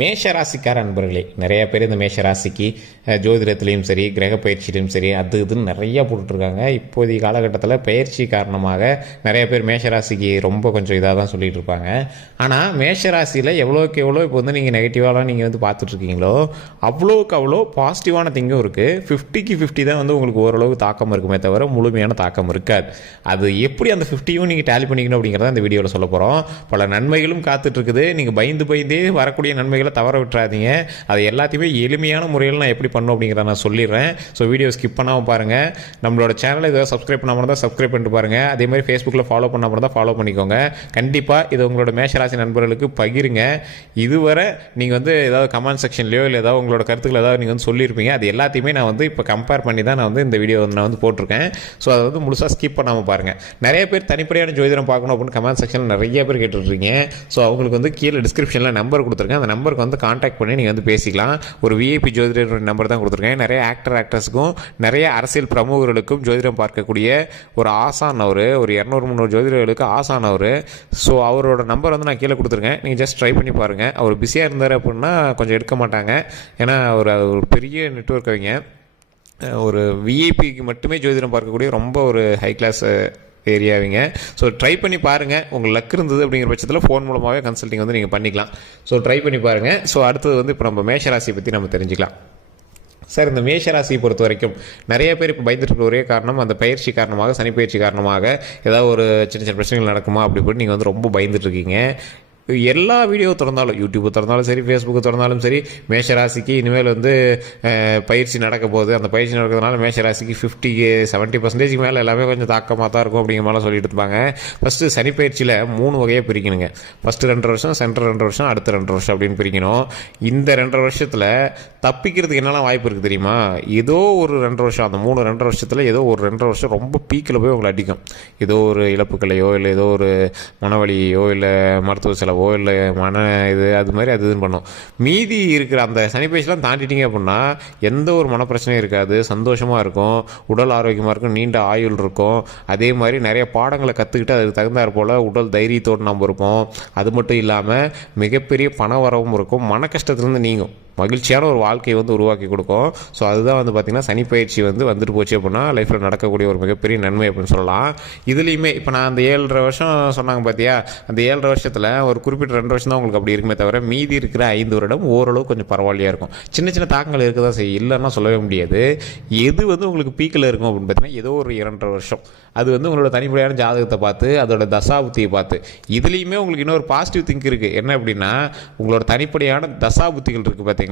மேஷ ராசிக்கார அன்பர்களே, நிறைய பேர் இந்த மேஷ ராசிக்கு ஜோதிடத்துலேயும் சரி, கிரக பயிற்சியிலையும் சரி, அது இதுன்னு நிறையா போட்டுட்ருக்காங்க. இப்போதைய காலகட்டத்தில் பயிற்சி காரணமாக நிறைய பேர் மேஷ ராசிக்கு ரொம்ப கொஞ்சம் இதாக தான் சொல்லிகிட்டு இருப்பாங்க. ஆனால் மேஷ ராசியில் எவ்வளோக்கு எவ்வளோ இப்போ வந்து நீங்கள் நெகட்டிவாலாம் நீங்கள் வந்து பார்த்துட்ருக்கீங்களோ அவ்வளோக்கு அவ்வளோ பாசிட்டிவான திங்கும் இருக்குது. 50க்கு 50 தான் வந்து உங்களுக்கு ஓரளவுக்கு தாக்கம் இருக்குமே தவிர முழுமையான தாக்கம் இருக்காது. அது எப்படி அந்த 50யும் நீங்கள் டேலி பண்ணிக்கணும் அப்படிங்கிறத இந்த வீடியோவில் சொல்ல போகிறோம். பல நன்மைகளும் காத்துட்ருக்குது. நீங்கள் பயந்தே வரக்கூடிய நன்மைகளை தவற விட்டுறாதீங்க. அது எல்லாத்தையுமே எளிமையான முறையில் நான் எப்படி பண்ணும் அப்படிங்கிறத நான் சொல்லிடுறேன். ஸோ வீடியோ ஸ்கிப் பண்ணாமல் பாருங்கள். நம்மளோட சேனலை இதை சப்ஸ்கிரைப் பண்ணாமல் இருந்தால் சப்ஸ்கிரைப் பண்ணிட்டு பாருங்கள். அதே மாதிரி ஃபேஸ்புக்கில் ஃபாலோ பண்ணாமல் இருந்தால் ஃபாலோ பண்ணிக்கோங்க. கண்டிப்பாக இது உங்களோட மேஷராசி நண்பர்களுக்கு பகிருங்க. இதுவரை நீங்கள் வந்து ஏதாவது கமெண்ட் செக்ஷன்லையோ இல்லை ஏதாவது உங்களோட கருத்துக்கள் ஏதாவது நீங்கள் வந்து சொல்லியிருப்பீங்க. அது எல்லாத்தையுமே நான் வந்து இப்போ கம்பேர் பண்ணி தான் நான் வந்து இந்த வீடியோ நான் வந்து போட்டிருக்கேன். ஸோ அதை வந்து முழுசாக ஸ்கிப் பண்ணாமல் பாருங்கள். நிறைய பேர் தனிப்படையான ஜோதிடம் பார்க்கணும் அப்படின்னு கமெண்ட் செக்ஷனில் நிறைய பேர் கேட்டுட்ருக்கீங்க. ஸோ அவங்களுக்கு வந்து கீழே டிஸ்கிரிப்ஷனில் நம்பர் கொடுத்துருக்கேன். அந்த நம்பருக்கு வந்து கான்டாக்ட் பண்ணி நீங்கள் வந்து பேசிக்கலாம். ஒரு விஐபி ஜோதிடர் நம்பர் தான் கொடுத்துருக்கேன். நிறைய ஆக்டர்ஸுக்கும் நிறைய அரசியல் பிரமுகர்களுக்கும் ஜோதிடம் பார்க்கக்கூடிய ஒரு ஆசான் அவர், ஒரு 200-300 ஜோதிடர்களுக்கு ஆசான் அவர். ஸோ அவரோட நம்பர் வந்து நான் கீழே கொடுத்துருக்கேன். நீங்கள் ஜஸ்ட் ட்ரை பண்ணி பாருங்கள். அவர் பிஸியாக இருந்தார் அப்படின்னா கொஞ்சம் எடுக்க மாட்டாங்க. ஏன்னா ஒரு பெரிய நெட்வொர்க் அவங்க, ஒரு விஐபிக்கு மட்டுமே ஜோதிடம் பார்க்கக்கூடிய ரொம்ப ஒரு ஹை கிளாஸ் ஏரியாவிங்க. ஸோ ட்ரை பண்ணி பாருங்கள். உங்கள் லக் இருந்தது அப்படிங்கிற பட்சத்தில் ஃபோன் மூலமாகவே கன்சல்ட்டிங் வந்து நீங்கள் பண்ணிக்கலாம். ஸோ ட்ரை பண்ணி பாருங்கள். ஸோ அடுத்தது வந்து இப்போ நம்ம மேஷராசியை பற்றி நம்ம தெரிஞ்சுக்கலாம். சார், இந்த மேஷராசியை பொறுத்த வரைக்கும் நிறைய பேர் இப்போ பயந்துட்டு இருக்க ஒரே காரணம் அந்த பயிற்சி காரணமாக, சனி பயிற்சி காரணமாக ஏதாவது ஒரு சின்ன சின்ன பிரச்சனைகள் நடக்குமா அப்படி இப்படி நீங்கள் வந்து ரொம்ப பயந்துட்டு இருக்கீங்க. எல்லா வீடியோ திறந்தாலும், யூடியூப்பு திறந்தாலும் சரி, ஃபேஸ்புக்கு திறந்தாலும் சரி, மேஷராசிக்கு இனிமேல் வந்து பயிற்சி நடக்க போகுது. அந்த பயிற்சி நடக்கிறதுனால மேஷராசிக்கு 50-70% மேலே எல்லாமே கொஞ்சம் தாக்கமாக தான் இருக்கும் அப்படிங்கிற மாதிரிலாம் சொல்லிட்டு இருப்பாங்க. ஃபஸ்ட்டு சனி பயிற்சியில் 3 வகையாக பிரிக்கணுங்க. ஃபஸ்ட்டு 2.5 வருஷம், சென்டர் 2 வருஷம், அடுத்த 2 வருஷம் அப்படின்னு பிரிக்கணும். இந்த 2 வருஷத்தில் தப்பிக்கிறதுக்கு என்னெல்லாம் வாய்ப்பு இருக்குது தெரியுமா? ஏதோ ஒரு 2 வருஷம், அந்த 2 வருஷத்தில் ஏதோ ஒரு 2 வருஷம் ரொம்ப பீக்கில் போய் உங்களை அடிக்கும். ஏதோ ஒரு இழப்புக்களையோ இல்லை ஏதோ ஒரு மனவழியோ இல்லை மருத்துவ செலவோ இல்லை அது மாதிரி அது இதுன்னு பண்ணும். மீதி இருக்கிற அந்த சனிப்பயிற்சிலாம் தாண்டிட்டீங்க அப்படின்னா எந்த ஒரு மனப்பிரச்சனையும் இருக்காது. சந்தோஷமாக இருக்கும், உடல் ஆரோக்கியமாக இருக்கும், நீண்ட ஆயுள் இருக்கும். அதே மாதிரி நிறைய பாடங்களை கற்றுக்கிட்டு அதுக்கு தகுந்தாற் போல் உடல் தைரியத்தோடு நம்ம இருப்போம். அது மட்டும் இல்லாமல் மிகப்பெரிய பண வரவும் இருக்கும். மன கஷ்டத்துலேருந்து நீங்கும், மகிழ்ச்சியான ஒரு வாழ்க்கையை வந்து உருவாக்கி கொடுக்கும். ஸோ அதுதான் வந்து பார்த்திங்கன்னா சனி பயிற்சி வந்துட்டு போச்சு அப்படின்னா லைஃப்பில் நடக்கக்கூடிய ஒரு மிகப்பெரிய நன்மை அப்படின்னு சொல்லலாம். இதுலேயுமே இப்போ நான் அந்த 7.5 வருஷம் சொன்னாங்க பார்த்தியா, அந்த 7.5 வருஷத்தில் ஒரு குறிப்பிட்ட 2 வருஷம் தான் உங்களுக்கு அப்படி இருக்குமே தவிர மீதி இருக்கிற 5 வருடம் ஓரளவு கொஞ்சம் பரவாயில்லையாக இருக்கும். சின்ன சின்ன தாக்கங்கள் இருக்க தான் செய்யும், இல்லைன்னா சொல்லவே முடியாது. எது வந்து உங்களுக்கு பீக்கில் இருக்கும் அப்படின்னு பார்த்தீங்கன்னா ஏதோ ஒரு 2.5 வருஷம். அது வந்து உங்களோட தனிப்படையான ஜாதகத்தை பார்த்து, அதோட தசாபுத்தியை பார்த்து. இதுலேயுமே உங்களுக்கு இன்னொரு பாசிட்டிவ் திங்க் இருக்குது. என்ன அப்படின்னா, உங்களோட தனிப்படையான தசாபுத்திகள் இருக்குது பார்த்தீங்களா.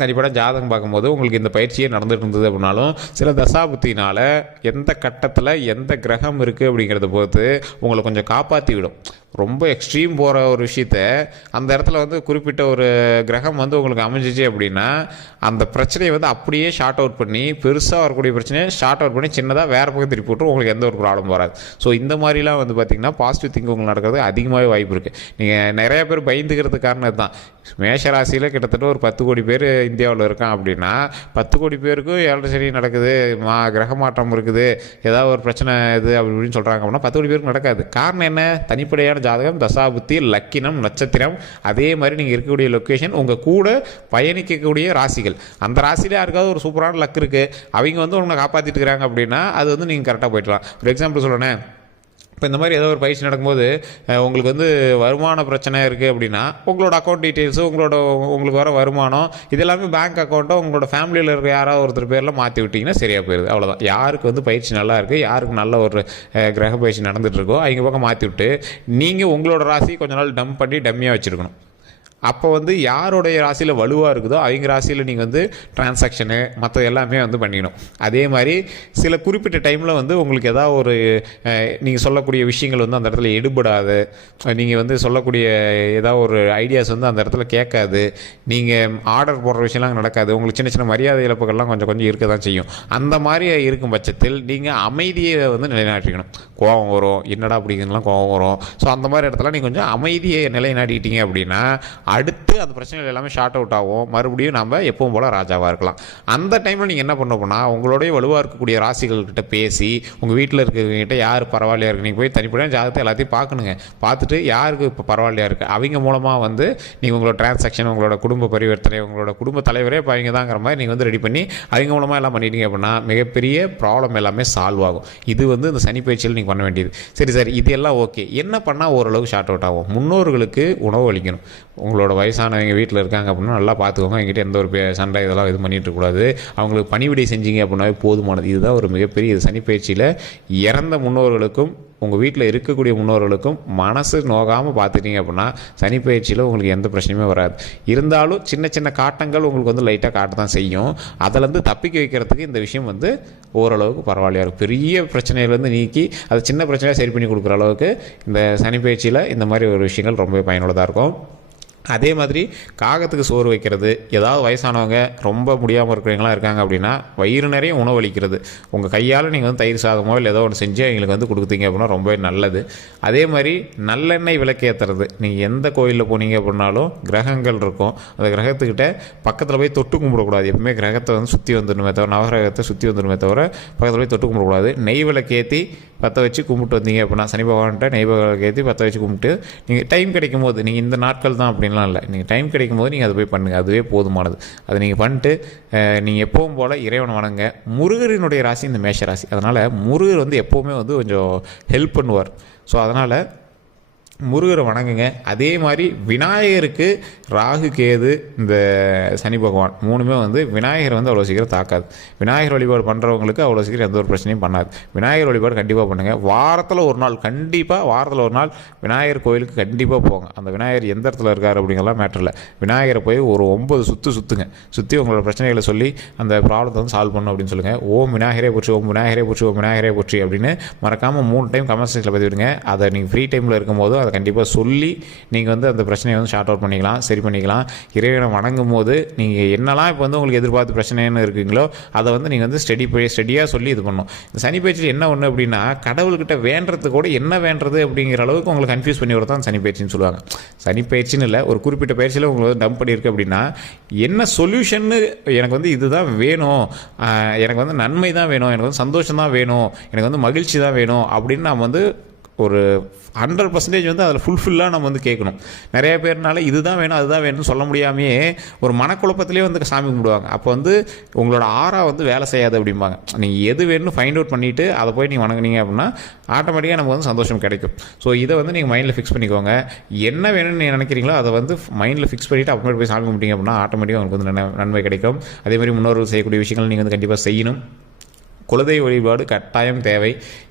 தனிப்பட ஜாதகம் பார்க்கும்போது உங்களுக்கு இந்த பயிற்சியே நடந்துட்டு இருந்தது அப்படின்னாலும் சில தசாபுத்தினால் எந்த கட்டத்தில் எந்த கிரகம் இருக்குது அப்படிங்கிறத பொறுத்து உங்களை கொஞ்சம் காப்பாற்றி விடும். ரொம்ப எக்ஸ்ட்ரீம் போகிற ஒரு விஷயத்த அந்த இடத்துல வந்து குறிப்பிட்ட ஒரு கிரகம் வந்து உங்களுக்கு அமைஞ்சிச்சு அப்படின்னா அந்த பிரச்சனையை வந்து அப்படியே ஷார்ட் அவுட் பண்ணி, பெருசாக வரக்கூடிய பிரச்சனையை ஷார்ட் அவுட் பண்ணி சின்னதாக வேறு பக்கம் திருப்பி விட்டு உங்களுக்கு எந்த ஒரு ப்ராப்ளம் வராது. ஸோ இந்த மாதிரிலாம் வந்து பார்த்திங்கன்னா பாசிட்டிவ் திங்க் உங்களுக்கு நடக்கிறது அதிகமாகவே வாய்ப்பு இருக்குது. நீங்கள் நிறைய பேர் பயந்துக்கிறது காரணம் தான். மேஷராசியில் கிட்டத்தட்ட ஒரு 10 கோடி பேர் இந்தியாவில் இருக்கான் அப்படின்னா 10 கோடி பேருக்கும் 7 சனி நடக்குது, கிரக மாற்றம் இருக்குது, ஏதாவது ஒரு பிரச்சனை இது அப்படின்னு சொல்கிறாங்க அப்படின்னா 10 கோடி பேருக்கு நடக்காது. காரணம் என்ன? தனிப்படையான ஜாதகம், தசாபுத்தி, லக்கினம், நட்சத்திரம், அதே மாதிரி நீங்கள் இருக்கக்கூடிய லொக்கேஷன், உங்கள் கூட பயணிக்கக்கூடிய ராசிகள். அந்த ராசியில் யாருக்காவது ஒரு சூப்பரான லக் இருக்குது, அவங்க வந்து உங்களை காப்பாற்றிட்டு இருக்கிறாங்க அப்படின்னா அது வந்து நீங்கள் கரெக்டாக போய்ட்டுலாம். ஒரு எக்ஸாம்பிள் சொல்லணேன், இப்போ இந்த மாதிரி ஏதோ ஒரு பயிற்சி நடக்கும்போது உங்களுக்கு வந்து வருமான பிரச்சனை இருக்குது அப்படின்னா உங்களோட அக்கௌண்ட் டீட்டெயில்ஸு, உங்களுக்கு வர வருமானம் இதெல்லாமே பேங்க் அக்கௌண்ட்டோ உங்களோட ஃபேமிலியில் இருக்க யாராவது ஒருத்தர் பேரில் மாற்றி விட்டிங்கன்னா சரியாக போயிடுது. அவ்வளோதான். யாருக்கு வந்து பயிற்சி நல்லா இருக்குது, யாருக்கு நல்ல ஒரு கிரக பயிற்சி நடந்துகிட்ருக்கோ அவங்க பக்கம் மாற்றி விட்டு நீங்கள் உங்களோட ராசி கொஞ்ச நாள் டம்ப் பண்ணி டம்மியாக வச்சுருக்கணும். அப்போ வந்து யாருடைய ராசியில் வலுவாக இருக்குதோ அவங்க ராசியில் நீங்கள் வந்து டிரான்சாக்ஷனு மற்ற எல்லாமே வந்து பண்ணிக்கணும். அதே மாதிரி சில குறிப்பிட்ட டைமில் வந்து உங்களுக்கு ஏதாவது ஒரு நீங்கள் சொல்லக்கூடிய விஷயங்கள் வந்து அந்த இடத்துல எடுபடாது, நீங்கள் வந்து சொல்லக்கூடிய ஏதாவது ஒரு ஐடியாஸ் வந்து அந்த இடத்துல கேட்காது, நீங்கள் ஆர்டர் போடுற விஷயம்லாம் நடக்காது, உங்களுக்கு சின்ன சின்ன மரியாதை இழப்புகள்லாம் கொஞ்சம் இருக்க தான் செய்யும். அந்த மாதிரி இருக்கும் பட்சத்தில் நீங்கள் அமைதியை வந்து நிலைநாட்டிக்கணும். கோபம் வரும், என்னடா அப்படிங்கிறதுலாம் கோபம் வரும். ஸோ அந்த மாதிரி இடத்துல நீங்கள் கொஞ்சம் அமைதியை நிலைநாட்டிக்கிட்டீங்க அப்படின்னா அடுத்து அந்த பிரச்சனைகள் எல்லாமே ஷார்ட் அவுட் ஆகும். மறுபடியும் நம்ம எப்பவும் போல் ராஜாவாக இருக்கலாம். அந்த டைமில் நீங்கள் என்ன பண்ணணும்னா உங்களுடைய வலுவாக இருக்கக்கூடிய ராசிகள்கிட்ட பேசி உங்கள் வீட்டில் இருக்கிறவங்ககிட்ட யார் பரவாயில்லையா இருக்குது நீங்கள் போய் தனிப்படையாக ஜாதகத்தை எல்லாத்தையும் பார்க்கணுங்க. பார்த்துட்டு யாருக்கு இப்போ பரவாயில்லையா இருக்குது அவங்க மூலமாக வந்து நீங்கள் உங்களோட டிரான்சாக்ஷன், உங்களோட குடும்ப பரிவர்த்தனை, உங்களோட குடும்ப தலைவரே இப்போ அவங்க தாங்கிற மாதிரி நீங்கள் வந்து ரெடி பண்ணி அவங்க மூலமாக எல்லாம் பண்ணிட்டீங்க அப்படின்னா மிகப்பெரிய ப்ராப்ளம் எல்லாமே சால்வ் ஆகும். இது வந்து இந்த சனி பயிற்சியில் நீங்கள் பண்ண வேண்டியது. சரி சார், இது எல்லாம் ஓகே, என்ன பண்ணால் ஓரளவுக்கு ஷார்ட் அவுட் ஆகும்? முன்னோர்களுக்கு உணவு அளிக்கணும். உங்களோட வயசானவங்க வீட்டில் இருக்காங்க அப்படின்னா நல்லா பார்த்துக்கோங்க. எங்கிட்ட எந்த ஒரு சண்டை இதெல்லாம் இது பண்ணிட்டு இருக்கக்கூடாது. அவங்களுக்கு பணிவிடை செஞ்சீங்க அப்படின்னாவே போதுமானது. இதுதான் ஒரு மிகப்பெரிய இது. சனி பயிற்சியில் இறந்த முன்னோர்களுக்கும் உங்கள் வீட்டில் இருக்கக்கூடிய முன்னோர்களுக்கும் மனசு நோகாமல் பார்த்துட்டீங்க அப்படின்னா சனி பயிற்சியில் உங்களுக்கு எந்த பிரச்சனையுமே வராது. இருந்தாலும் சின்ன சின்ன காட்டங்கள் உங்களுக்கு வந்து லைட்டாக காட்ட தான் செய்யும். அதிலேருந்து தப்பிக்க வைக்கிறதுக்கு இந்த விஷயம் வந்து ஓரளவுக்கு பரவாயில்லையா இருக்கும். பெரிய பிரச்சனையிலேருந்து நீக்கி அதை சின்ன பிரச்சனையாக சரி பண்ணி கொடுக்குற அளவுக்கு இந்த சனி பயிற்சியில் இந்த மாதிரி ஒரு விஷயங்கள் ரொம்ப பயனுள்ளதாக இருக்கும். அதே மாதிரி காகத்துக்கு சோறு வைக்கிறது, ஏதாவது வயசானவங்க ரொம்ப முடியாமல் இருக்கிறவங்களாம் இருக்காங்க அப்படின்னா வயிறு நிறைய உணவளிக்கிறது. உங்கள் கையால் நீங்கள் வந்து தயிர் சாதமோ இல்லை ஏதோ ஒன்று செஞ்சு அவங்களுக்கு வந்து கொடுத்தீங்க அப்படின்னா ரொம்ப நல்லது. அதே மாதிரி நல்லெண்ணெய் விளக்கேற்றுறது. நீங்கள் எந்த கோயிலில் போனீங்க அப்படின்னாலும் கிரகங்கள் இருக்கும். அந்த கிரகத்துக்கிட்ட பக்கத்தில் போய் தொட்டு கும்பிடக்கூடாது. எப்பவுமே கிரகத்தை வந்து சுற்றி வந்துடணுமே தவிர, நவகிரகத்தை சுற்றி வந்துடுமே தவிர பக்கத்தில் போய் தொட்டு கும்பிடக்கூடாது. நெய் விளக்கேற்றி பற்ற வச்சு கும்பிட்டு வந்தீங்க அப்படின்னா சனி பகவான்கிட்ட நெய் விளக்கேற்றி பற்ற வச்சு கும்பிட்டு நீங்கள் டைம் கிடைக்கும் போது, நீங்கள் இந்த நாட்கள் தான் அப்படின்லாம் இல்லை, நீங்கள் டைம் கிடைக்கும் போது நீங்கள் அதை போய் பண்ணுங்கள். அதுவே போதுமானது. அதை நீங்கள் பண்ணிட்டு நீங்கள் எப்பவும் போல் இறைவனை வணங்க. முருகரினுடைய ராசி இந்த மேஷ ராசி. அதனால் முருகர் வந்து எப்போவுமே வந்து கொஞ்சம் ஹெல்ப் பண்ணுவார். ஸோ அதனால் முருகரை வணங்குங்க. அதே மாதிரி விநாயகருக்கு ராகு கேது இந்த சனி பகவான் மூணுமே வந்து விநாயகர் வந்து அவ்வளோ சீக்கிரம் தாக்காது. விநாயகர் வழிபாடு பண்ணுறவங்களுக்கு அவ்வளோ சீக்கிரம் எந்த ஒரு பிரச்சனையும் பண்ணாது. விநாயகர் வழிபாடு கண்டிப்பாக பண்ணுங்கள். வாரத்தில் ஒரு நாள் விநாயகர் கோயிலுக்கு கண்டிப்பாக போங்க. அந்த விநாயகர் எந்த இடத்துல இருக்கார் அப்படிங்கலாம் மேட்டர் இல்லை. விநாயகரை போய் ஒரு 9 சுற்றுங்க. சுற்றி உங்களோட பிரச்சனைகளை சொல்லி அந்த ப்ராப்ளத்தை வந்து சால்வ் பண்ணணும் அப்படின்னு சொல்லுங்கள். ஓம் விநாயகரே போற்றி, ஓம் விநாயகரே போற்றி, ஓம் விநாயகரே போற்றி அப்படின்னு மறக்காமல் 3 டைம் கமெண்ட் செக்ஷனில் பதிவிடுங்க. அதை நீங்கள் ஃப்ரீ டைமில் இருக்கும்போது அதை கண்டிப்பாக சொல்லி நீங்கள் வந்து அந்த பிரச்சனையை வந்து ஷார்ட் அவுட் பண்ணிக்கலாம், சரி பண்ணிக்கலாம். இறைவனை வணங்கும் போது நீங்கள் என்னெல்லாம் இப்போ வந்து உங்களுக்கு எதிர்பார்த்து பிரச்சனைன்னு இருக்குங்களோ அதை வந்து நீங்கள் வந்து ஸ்டெடியாக சொல்லி இது பண்ணணும். இந்த சனி பயிற்சியில் என்ன ஒன்று அப்படின்னா கடவுள்கிட்ட வேண்டது கூட என்ன வேண்டது அப்படிங்கிற அளவுக்கு உங்களுக்கு கன்ஃபியூஸ் பண்ணி வரதான் சனி பயிற்சின்னு சொல்லுவாங்க. சனி பயிற்சின்னு இல்லை, ஒரு குறிப்பிட்ட பயிற்சியில் உங்களுக்கு வந்து டம்ப் பண்ணியிருக்கு அப்படின்னா என்ன சொல்யூஷன்னு, எனக்கு வந்து இதுதான் வேணும், எனக்கு வந்து நன்மை தான் வேணும், எனக்கு வந்து சந்தோஷம் தான் வேணும், எனக்கு வந்து மகிழ்ச்சி தான் வேணும் அப்படின்னு நம்ம வந்து ஒரு 100% வந்து அதில் ஃபுல்ஃபில்லாக நம்ம வந்து கேட்கணும். நிறைய பேர்னால இதுதான் வேணும் அதுதான் வேணும்னு சொல்ல முடியாமையே ஒரு மனக்குழப்பத்திலே வந்து சாமி கும்பிடுவாங்க. அப்போ வந்து உங்களோட ஆறா வந்து வேலை செய்யாது அப்படிம்பாங்க. நீங்கள் எது வேணும்னு ஃபைண்ட் அவுட் பண்ணிவிட்டு அதை போய் நீங்கள் வணங்குனீங்க அப்படின்னா ஆட்டோமேட்டிக்காக நமக்கு வந்து சந்தோஷம் கிடைக்கும். ஸோ இதை வந்து நீங்கள் மைண்டில் ஃபிக்ஸ் பண்ணிக்கோங்க. என்ன வேணும்னு நீங்கள் நினைக்கிறீங்களோ அதை வந்து மைண்டில் ஃபிக்ஸ் பண்ணிவிட்டு அப்புறமேட்டு போய் சாமி கும்பிட்டீங்க அப்படின்னா ஆட்டோமேட்டிக்காக உங்களுக்கு வந்து நன்மை கிடைக்கும். அதேமாதிரி முன்னோர்கள் செய்யக்கூடிய விஷயங்கள் நீங்கள் வந்து கண்டிப்பாக செய்யணும். குலதெய்வ வழிபாடு கட்டாயம் தேவை.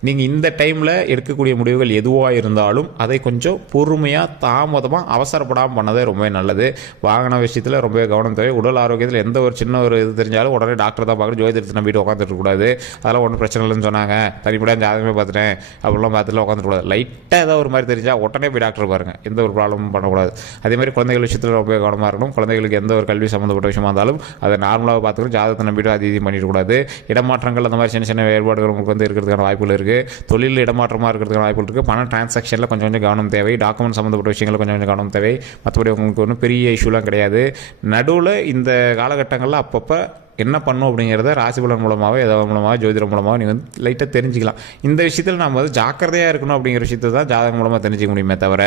நீங்கள் இந்த டைமில் எடுக்கக்கூடிய முடிவுகள் எதுவாக இருந்தாலும் அதை கொஞ்சம் பொறுமையாக தாமதமாக அவசரப்படாமல் பண்ணதே ரொம்பவே நல்லது. வாகன விஷயத்தில் ரொம்பவே கவனம் தேவை. உடல் ஆரோக்கியத்தில் எந்த ஒரு சின்ன ஒரு இது தெரிஞ்சாலும் உடனே டாக்டர் தான் பார்க்கணும், ஜோதிடத்தை நம்பிட்டு உட்காந்துருக்கக்கூடாது. அதெல்லாம் ஒன்றும் பிரச்சனை இல்லைன்னு சொன்னாங்க, தனிப்படையாக ஜாதகமே பார்த்துட்டேன் அப்படிலாம் பார்த்துட்டு உட்காந்துருக்கூடாது. லைட்டாக ஏதாவது ஒரு மாதிரி தெரிஞ்சால் உடனே போய் டாக்டர் பாருங்கள், எந்த ஒரு ப்ராப்ளமும் பண்ணக்கூடாது. அதேமாதிரி குழந்தைகள் விஷயத்தில் ரொம்பவே கவனமாக இருக்கணும். குழந்தைகளுக்கு எந்த ஒரு கல்வி சம்மந்தப்பட்ட விஷயமா இருந்தாலும் அதை நார்மலாக பார்த்துக்கணும். ஜாதகத்தை நம்பிட்டு அது இது பண்ணிடக்கூடாது. இடமாற்றங்கள் அந்த மாதிரி சின்ன சின்ன வேறுபாடுகள் உங்களுக்கு வந்து இருக்கிறதுக்கான வாய்ப்புகள் இருக்குது. தொழில் இடமாற்றமாக இருக்கிறதுக்கான வாய்ப்புகள் இருக்குது. பண டிரான்சாக்ஷனில் கொஞ்சம் கவனம் தேவை. டாக்குமெண்ட் சம்மந்தப்பட்ட விஷயங்கள் கொஞ்சம் கவனம் தேவை. மற்றபடி உங்களுக்கு ஒன்றும் பெரிய இஷ்யூலாம் கிடையாது. நடுவில் இந்த காலகட்டங்களில் அப்பப்போ என்ன பண்ணும் அப்படிங்கிறத ராசிபலன் மூலமாக ஏதாவது மூலமாக ஜோதிடம் மூலமாக நீங்கள் வந்து லைட்டாக தெரிஞ்சிக்கலாம். இந்த விஷயத்தில் நம்ம வந்து ஜாக்கிரதையாக இருக்கணும் அப்படிங்கிற விஷயத்தை தான் ஜாதகம் மூலமாக தெரிஞ்சிக்க முடியுமே தவிர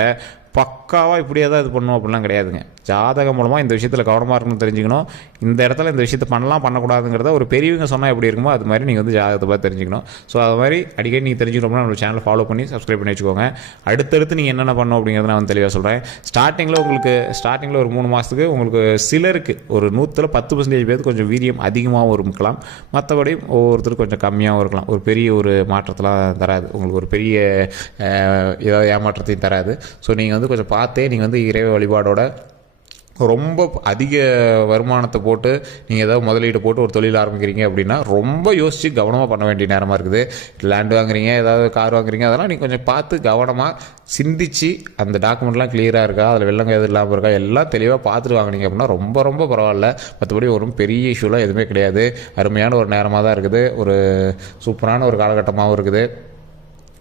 பக்காவாக இப்படியே தான் இது பண்ணணும் அப்படிலாம் கிடையாதுங்க. ஜாதகம் மூலமாக இந்த விஷயத்தில் கவனமாக இருக்கணும்னு தெரிஞ்சுக்கணும். இந்த இடத்துல இந்த விஷயத்தை பண்ணக்கூடாதுங்கிறத ஒரு பெரியவங்க சொன்னால் எப்படி இருக்குமோ அது மாதிரி நீங்கள் வந்து ஜாதகத்தை பார்த்து தெரிஞ்சுக்கணும். ஸோ அது மாதிரி அடிக்கடி நீங்கள் தெரிஞ்சுக்கணும்னா நம்ம சேனலை ஃபாலோ பண்ணி சப்ஸ்கிரைப் பண்ணி வச்சுக்கோங்க. அடுத்தடுத்து நீங்கள் என்னென்ன பண்ணணும் அப்படிங்கிறத நான் வந்து தெளிவாக சொல்கிறேன். ஸ்டார்டிங்கில் ஒரு 3 மாதத்துக்கு உங்களுக்கு சிலருக்கு ஒரு 110% பேருக்கு கொஞ்சம் வீரியம் அதிகமாகவும் இருக்கலாம். மற்றபடி ஒவ்வொருத்தருக்கு கொஞ்சம் கம்மியாகவும் இருக்கலாம். ஒரு பெரிய ஒரு மாற்றத்தெலாம் தராது, உங்களுக்கு ஒரு பெரிய ஏதாவது ஏமாற்றத்தையும் தராது. ஸோ நீங்கள் வந்து கொஞ்சம் பார்த்தே நீங்கள் வந்து இறை வழிபாடோட ரொம்ப அதிக வருமானத்தை போட்டு நீங்கள் ஏதாவது முதலீடு போட்டு ஒரு தொழில் ஆரம்பிக்கிறீங்க அப்படின்னா ரொம்ப யோசித்து கவனமாக பண்ண வேண்டிய நேரமாக இருக்குது. லேண்டு வாங்குறீங்க, ஏதாவது கார் வாங்குறீங்க, அதெல்லாம் நீங்கள் கொஞ்சம் பார்த்து கவனமாக சிந்திச்சு அந்த டாக்குமெண்ட்லாம் கிளியராக இருக்கா, அதில் வெள்ளங்க எது இல்லாமல் இருக்கா, எல்லாம் தெளிவாக பார்த்துட்டு வாங்கினீங்க அப்படின்னா ரொம்ப ரொம்ப பரவாயில்ல. மற்றபடி ஒரு பெரிய இஷ்யூலாம் எதுவுமே கிடையாது. அருமையான ஒரு நேரமாக தான் இருக்குது. ஒரு சூப்பரான ஒரு காலகட்டமாகவும் இருக்குது.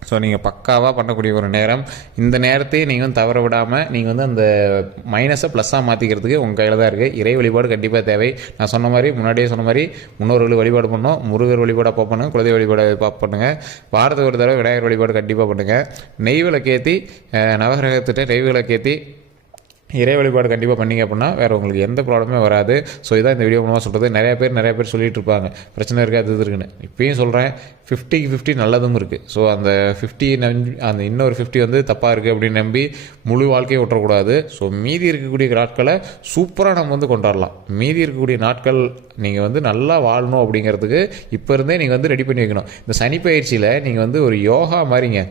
ஸோ நீங்கள் பக்காவாக பண்ணக்கூடிய ஒரு நேரம். இந்த நேரத்தையே நீங்கள் வந்து தவற விடாமல் நீங்கள் வந்து அந்த மைனஸை ப்ளஸ்ஸாக மாற்றிக்கிறதுக்கு உங்கள் கையில் தான் இருக்குது. இறை வழிபாடு கண்டிப்பாக தேவை. நான் சொன்ன மாதிரி முன்னாடியே சொன்ன மாதிரி முன்னோர்கள் வழிபாடு பண்ணோம், முருகர் வழிபாடு அப்போ பண்ணுங்கள், குலதெய்வ வழிபாடு பண்ணுங்கள், வாரத்துக்கு ஒரு தடவை விநாயகர் வழிபாடு கண்டிப்பாக பண்ணுங்கள். நெய் விளக்கேற்றி நவகிரகத்திட்ட நெய் விளக்கேற்றி இறை வழிபாடு கண்டிப்பாக பண்ணிங்க அப்படின்னா வேறு உங்களுக்கு எந்த ப்ராப்ளமே வராது. ஸோ இதான் இந்த வீடியோ மூலமாக சொல்கிறது. நிறைய பேர் சொல்லிகிட்டு இருப்பாங்க பிரச்சனை இருக்குது அது இருக்குன்னு. இப்பயும் சொல்கிறேன், 50-50 நல்லதும் இருக்குது. ஸோ அந்த 50 அந்த இன்னொரு 50 வந்து தப்பாக இருக்குது அப்படின்னு நம்பி முழு வாழ்க்கையை விட்டுறக்கூடாது. ஸோ மீதி இருக்கக்கூடிய நாட்களை சூப்பராக நம்ம வந்து கொண்டாடலாம். மீதி இருக்கக்கூடிய நாட்கள் நீங்கள் வந்து நல்லா வாழணும் அப்படிங்கிறதுக்கு இப்போ இருந்தே நீங்கள் வந்து ரெடி பண்ணி வைக்கணும். இந்த சனி பயிற்சியில் நீங்கள் வந்து ஒரு யோகா மாதிரிங்க.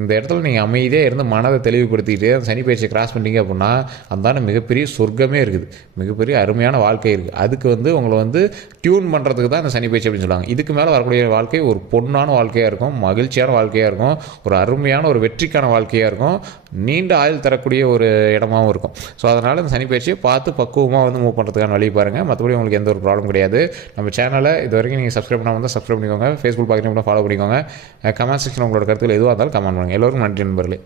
இந்த இடத்துல நீங்கள் அமைதியாக இருந்து மனதை தெளிவுபடுத்திக்கிட்டு அந்த சனி பயிற்சியை கிராஸ் பண்ணிட்டீங்க அப்படின்னா அந்தான மிகப்பெரிய சொர்க்கமே இருக்குது, மிகப்பெரிய அருமையான வாழ்க்கை இருக்குது. அதுக்கு வந்து உங்களை வந்து டியூன் பண்ணுறதுக்கு தான் அந்த சனி பயிற்சி அப்படின்னு சொல்லுவாங்க. இதுக்கு மேலே வரக்கூடிய வாழ்க்கை ஒரு பொன்னான வாழ்க்கையாக இருக்கும், மகிழ்ச்சியான வாழ்க்கையாக இருக்கும், ஒரு அருமையான ஒரு வெற்றிக்கான வாழ்க்கையாக இருக்கும், நீண்ட ஆயுள் தரக்கூடிய ஒரு இடமாகவும் இருக்கும். ஸோ அதனால் இந்த சனி பயிற்சியை பார்த்து பக்குவமாக வந்து மூவ் பண்ணுறதுக்கான வழி பாருங்கள். மற்றபடி உங்களுக்கு எந்த ஒரு ப்ராப்ளம் கிடையாது. நம்ம சேனலை இது வரைக்கும் நீங்கள் சப்ஸ்கிரைப் பண்ணாமல் வந்தால் சப்ஸ்கிரைப் பண்ணிக்கோங்க. ஃபேஸ்புக் பார்க்குறீங்கன்னா ஃபாலோ பண்ணிக்கோங்க. கமெண்ட் செக்ஷன் உங்களோட கருத்துக்கள் எதுவாக இருந்தாலும் கமெண்ட் பண்ணுங்கள். எல்லோருக்கும் நன்றி நண்பர்களே.